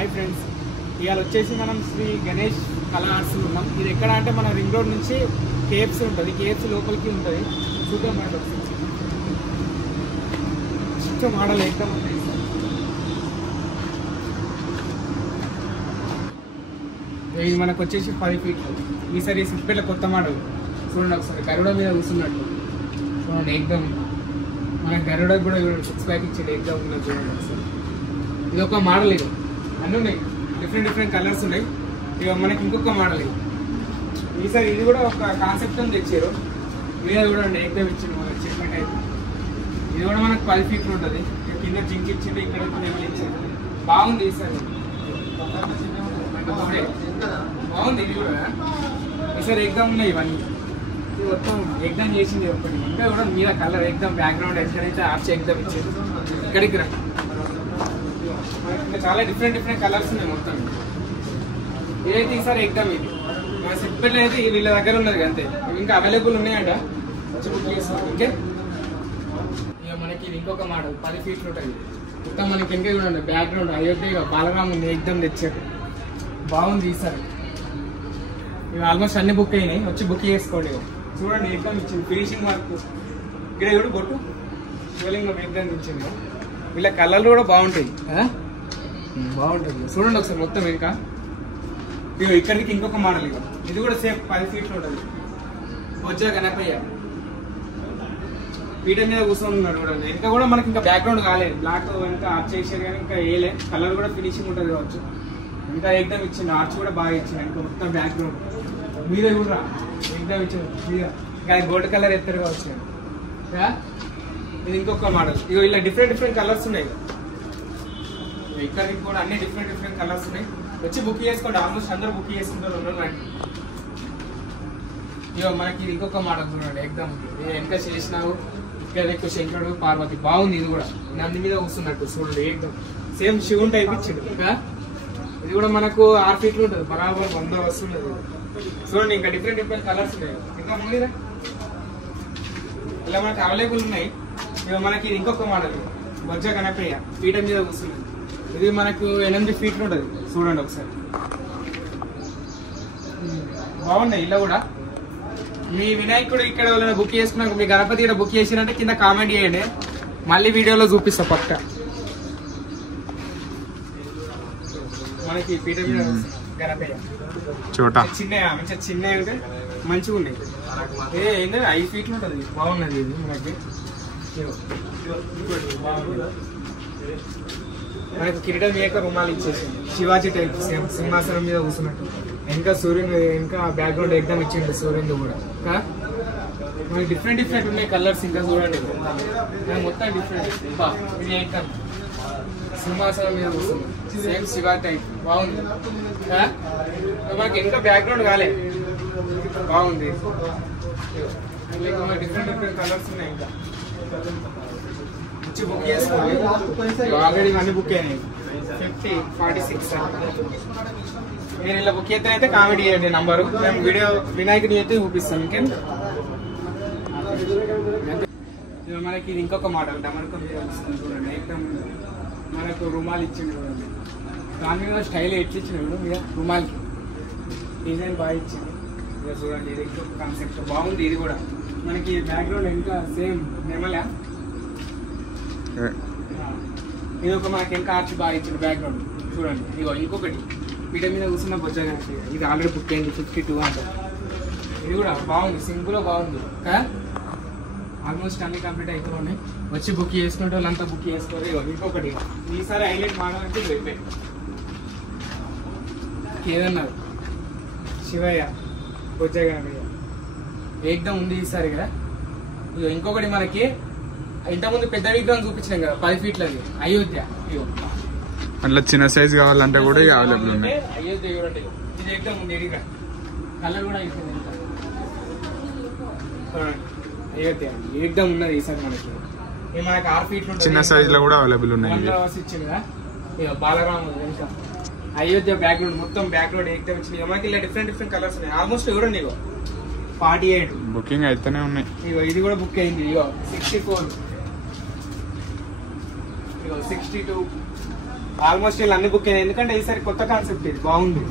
Hi friends, ఇవాళ వచ్చేసి మనం శ్రీ గణేష్ కళా ఆర్ట్స్ ఉన్నాం. ఇది ఎక్కడ అంటే మన రింగ్ రోడ్ నుంచి కేఎఫ్సీ ఉంటుంది, కేఎఫ్సీ లోపలికి ఉంటుంది. చూద్దాం మేడం, చిన్న మోడల్ ఎగ్జామ్ ఉంటుంది. ఇది మనకు వచ్చేసి 10 ఫీట్లు. ఈసారి సిప్పెట్ల కొత్త మోడల్ చూడండి. ఒకసారి గరుడ మీద కూర్చున్నట్టు చూడండి. ఎగ్జామ్ మన గరుడ కూడా 6 ప్యాక్ ఇచ్చేది ఎగ్జామ్ ఉన్నది చూడండి ఒకసారి. ఇది ఒక మోడల్, ఇది అన్నీ ఉన్నాయి, డిఫరెంట్ కలర్స్ ఉన్నాయి. ఇక మనకి ఇంకొక మోడల్ ఇది. ఈసారి ఇది కూడా ఒక కాన్సెప్ట్ తెచ్చారు. మీద కూడా ఎగ్జామ్ ఇచ్చింది మనకి చెప్పినట్టు అయితే. ఇది కూడా మనకు 10 ఫీట్లు ఉంటుంది. కింద జింక్ ఇచ్చింది, ఇక్కడ ఇచ్చింది. బాగుంది ఈసారి, బాగుంది. ఇది కూడా ఈసారి ఎగ్జామ్ ఉన్నాయి. ఇవన్నీ ఇది మొత్తం ఎగ్జామ్ చేసింది ఒకటి. ఇంకా కూడా మీద కలర్ ఎగ్జామ్ బ్యాక్గ్రౌండ్ ఎక్కడైతే ఆర్చ్ ఎగ్జామ్ ఇచ్చింది. ఇక్కడికి రా, చాలా డిఫరెంట్ కలర్స్ ఉన్నాయి మొత్తం. ఇదైతే ఈసారి ఎగ్జామ్ ఇది మన సిప్పెట్ అయితే వీళ్ళ దగ్గర ఉన్నది అంతే. ఇంకా అవైలబుల్ ఉన్నాయంట, వచ్చి బుక్ చేస్తాం. ఇంకే ఇక మనకి ఇది ఇంకొక మోడల్ 10 ఫీట్లు ఉంటుంది. మొత్తం మనకి ఇంకా చూడండి బ్యాక్గ్రౌండ్ అయోధ్య బాలరామ్ ఉంది, ఎగ్జామ్ తెచ్చారు. బాగుంది ఈసారి. ఇవి ఆల్మోస్ట్ అన్ని బుక్ అయినాయి, వచ్చి బుక్ చేసుకోండి. చూడండి ఎగ్జామ్ ఇచ్చింది, ఫినిషింగ్ వర్క్ ఇక్కడ కూడా బొట్టు శివలింగం ఎగ్జామ్ ఇచ్చింది. వీళ్ళ కలర్లు కూడా బాగుంటాయి, బాగుంటుంది. చూడండి ఒకసారి మొత్తం. ఇంకా ఇక ఇక్కడికి ఇంకొక మోడల్, ఇక ఇది కూడా సేమ్ 10 ఫీట్లు ఉంటుంది. బొజ్జ గణపయ్య పీట మీద కూర్చొని ఉన్నాడు కూడా. ఇంకా కూడా మనకి ఇంకా బ్యాక్గ్రౌండ్ కాలేదు, బ్లాక్ ఇంకా ఆర్చ్ చేసారు కానీ ఇంకా వేయలే. కలర్ కూడా ఫినిషింగ్ ఉంటుంది కావచ్చు. ఇంకా ఎగ్జామ్ ఇచ్చింది, ఆర్చ్ కూడా బాగా ఇచ్చింది. ఇంకా మొత్తం బ్యాక్గ్రౌండ్ మీద కూడా ఎగ్జామ్ ఇచ్చింది మీద. ఇంకా గోల్డ్ కలర్ ఎత్తారు కావచ్చు. ఇది ఇంకొక మోడల్. ఇక ఇలా డిఫరెంట్ కలర్స్ ఉన్నాయి. ఇక్కడికి కూడా అన్ని డిఫరెంట్ కలర్స్ ఉన్నాయి. వచ్చి బుక్ చేసుకోండి, ఆల్మోస్ట్ అందరూ బుక్ చేసుకుంటారు. ఇక మనకి ఇది ఇంకొక మోడల్ చూడండి. ఎగ్జామ్ వెనక చేసినావు, ఇక్కడ ఎక్కువ శంకరుడు పార్వతి. బాగుంది. ఇది కూడా నంది మీద వస్తున్నట్టు చూడండి. ఎగ్జామ్ సేమ్ శివుని టైప్ ఇచ్చిండు. ఇంకా ఇది కూడా మనకు 6 ఫీట్లు ఉంటుంది, బరాబర్ 100 వస్తుంది చూడండి. ఇంకా డిఫరెంట్ కలర్స్ ఉన్నాయి. ఇంకా ముందుగా ఇలా మనకి అవైలబుల్ ఉన్నాయి. ఇక మనకి ఇది ఇంకొక మోడల్ బొజ్జ గణపయ్య పీట మీద కూర్చుంది. ఇది మనకు 8 ఫీట్లు ఉంటుంది. చూడండి ఒకసారి, బాగున్నాయి. ఇలా కూడా మీ వినాయకుడు ఇక్కడ ఎవరైనా బుక్ చేసుకున్నాక, మీ గణపతి ఇక్కడ బుక్ చేసినంటే కింద కామెంట్ చేయండి, మళ్ళీ వీడియోలో చూపిస్తా పక్క. మనకి పీట మీద గణపయ్య చిన్న మంచిగా చిన్నవి ఉంటే మంచిగా ఉన్నాయి. ఏంటంటే 5 ఫీట్లు ఉంటుంది. బాగున్నది ఇది మనకి. మనకి కిరీటం మీద రుమాలు ఇచ్చేసింది, శివాజీ టైప్ సేమ్ సింహాసనం మీద కూర్చున్నట్టు. ఇంకా సూర్యుని ఇంకా బ్యాక్గ్రౌండ్ ఎగ్జామ్ ఇచ్చింది సూర్యుని కూడా. మనకి డిఫరెంట్ ఉన్నాయి కలర్స్. ఇంకా చూడండి మొత్తం డిఫరెంట్. ఇది ఎగ్జామ్ సింహాసనం మీద కూర్చుంది, సేమ్ శివా టైప్. బాగుంది. మనకి ఇంకా బ్యాక్గ్రౌండ్ కాలే, బాగుంది. డిఫరెంట్ కలర్స్ ఉన్నాయి. ఇంకా వచ్చి బుక్ చేసుకోవాలి. ఆల్రెడీ అన్ని బుక్ అయినాయి. 50, 46 మీరు ఇలా బుక్ అయితే అయితే కామెంట్ చేయండి నంబరు. మేము వీడియో వినాయకుడి అయితే చూపిస్తాం. ఇంకేం మనకి ఇది ఇంకొక మోడల్ డమరుకం చూడండి. ఎగ్జామ్ మనకు రుమాల్ ఇచ్చింది చూడండి. దాని మీద స్టైల్ ఎట్లా ఇచ్చింది చూడు. మీద రుమాల్కి డిజైన్ బాగా ఇచ్చింది. ఇక చూడండి, ఇది ఇంకొక కాన్సెప్ట్ బాగుంది. ఇది కూడా మనకి బ్యాక్గ్రౌండ్ ఇంకా సేమ్ నెమలా. ఇది ఒక మనకి ఇంకా ఆర్చ్ బాగా ఇచ్చింది బ్యాక్గ్రౌండ్ చూడండి. ఇగో ఇంకొకటి పీట మీద కూర్చున్న బొజ్జగా. ఇది ఆల్రెడీ బుక్ అయింది, 52 అంటారు. ఇది కూడా బాగుంది, సింపుల్ గా బాగుంది. ఆల్మోస్ట్ అన్ని కంప్లీట్ అయిపోయి వచ్చి బుక్ చేసుకుంటే వాళ్ళంతా బుక్ చేసుకోవాలి. ఇంకొకటి ఈసారి హైలైట్ మోడల్ అంటే వెయిపే ఏదన్నారు శివయ్య బొజ్జ గణపయ్య ఎగ్జామ్ ఉంది ఈసారి కదా. ఇగో ఇంకొకటి మనకి ఇంతకుముందు పెద్ద విగ్రహం చూపించాం కదా 10 ఫీట్లది అయోధ్య. ఇగో అట్లా చిన్న సైజ్ కావాలంటే కూడా అవైలబుల్ ఉన్నాయి. అయోధ్య చూడండి, ఇది ఎగ్జామ్ ఉంది. ఎడిగా కలర్ కూడా అయిపోయింది. అయోధ్య ఎగ్జామ్ ఉన్నది ఈసారి మనకి. మనకి 6 ఫీట్లు చిన్న సైజ్ లో కూడా అవైలబుల్ ఉన్నాయి. ఇచ్చింది కదా. ఇక బాలరామ్ ఇంకా అయోధ్య బ్యాక్గ్రౌండ్ మొత్తం బ్యాక్గ్రౌండ్ ఎగ్జామ్ ఇచ్చింది. మనకి ఇలా డిఫరెంట్ కలర్స్ ఉన్నాయి. ఆల్మోస్ట్ చూడండి ఇగో 48 బుకింగ్ అయితేనే ఉన్నాయి. ఇగో ఇది కూడా బుక్ అయింది. ఇగో 64 62 ఆల్మోస్ట్ వీళ్ళు అన్ని బుక్ అయ్యాయి. ఎందుకంటే ఈసారి కొత్త కాన్సెప్ట్ ఇది బాగుంది.